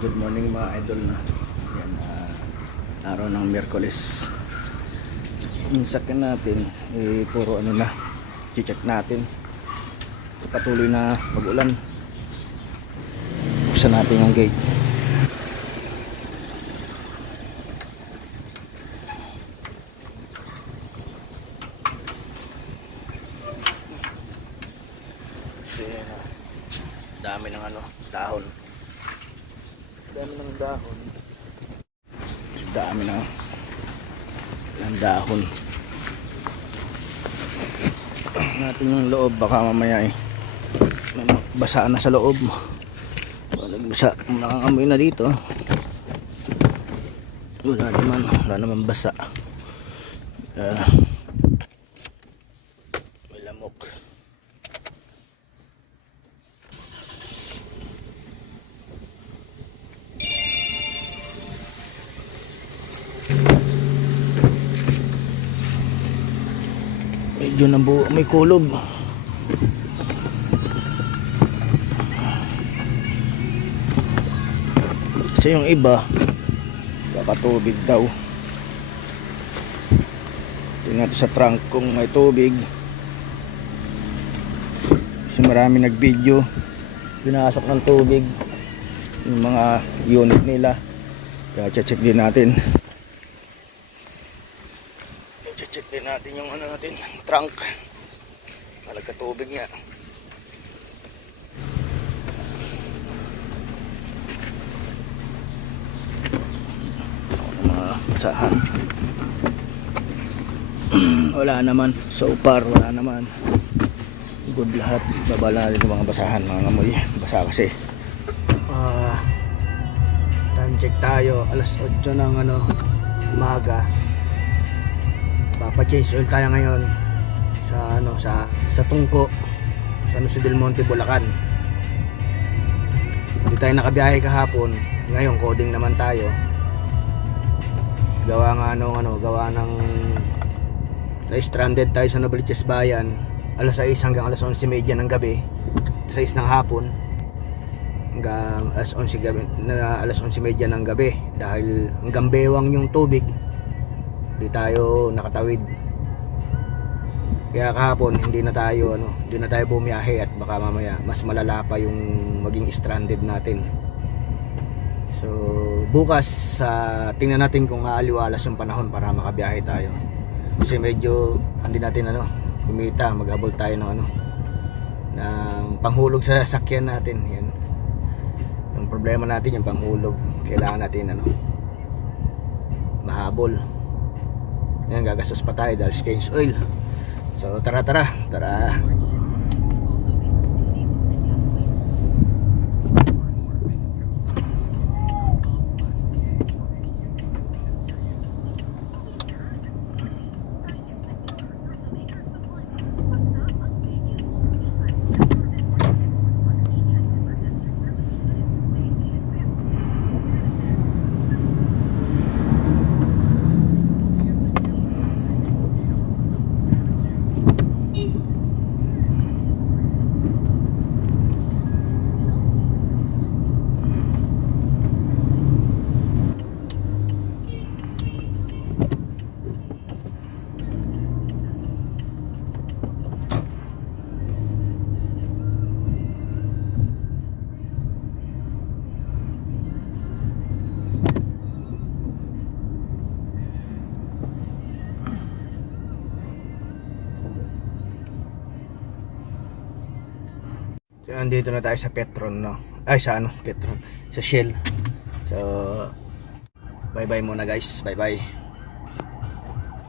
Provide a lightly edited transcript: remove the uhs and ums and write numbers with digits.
Good morning mga idol na. Yan, araw ng Miyerkules. Yung sakyan natin, puro ano na, i-check natin. Patuloy na pag-ulan. Buksan natin yung gate. Kasi dami ng ano, dahon. Dami ng dahon. Dami ng dahon. Natin yung loob, baka mamaya basa na sa loob. Nagbasa, nakakamay na dito. Wala naman basa. May lamok. Medyo nabuo, may kulob. Kasi yung iba baka tubig daw. Tingnan natin sa trunk kung may tubig. Kasi marami nag-video, pinasok ng tubig yung mga unit nila. Kaya check din natin. Check din natin yung ano natin, trunk. Nagkatubig nga. Mga basahan. Wala naman. So far, wala naman. Good lahat. Babala natin yung mga basahan, mga ngamoy. Basa kasi. Time check tayo. Alas 8 ng umaga. Papa-change oil tayo ngayon sa Tungko, sa Nusa del Monte, Bulacan. Hindi tayo nakabiyahe kahapon. Ngayon coding naman tayo. Gawa ng na-stranded tayo sa Novaliches Bayan alas 6 hanggang alas 11:30 ng gabi. 6 ng hapon hanggang alas 11:30 ng gabi dahil hanggang bewang yung tubig. Hindi tayo nakatawid. Kaya kahapon hindi na tayo bumiyahe at baka mamaya mas malala pa yung maging stranded natin. So bukas tingnan natin kung aaliwalas yung panahon para makabiyahe tayo. Kasi medyo hindi natin kumita, maghabol tayo ng panghulog sa sasakyan natin. Yan. Yung problema natin yung panghulog. Kailangan natin mahabol. Yan, gagastos pa tayo dahil change oil. So tara. So, andito na tayo sa Petron, Petron, sa Shell. So bye bye muna guys, bye bye.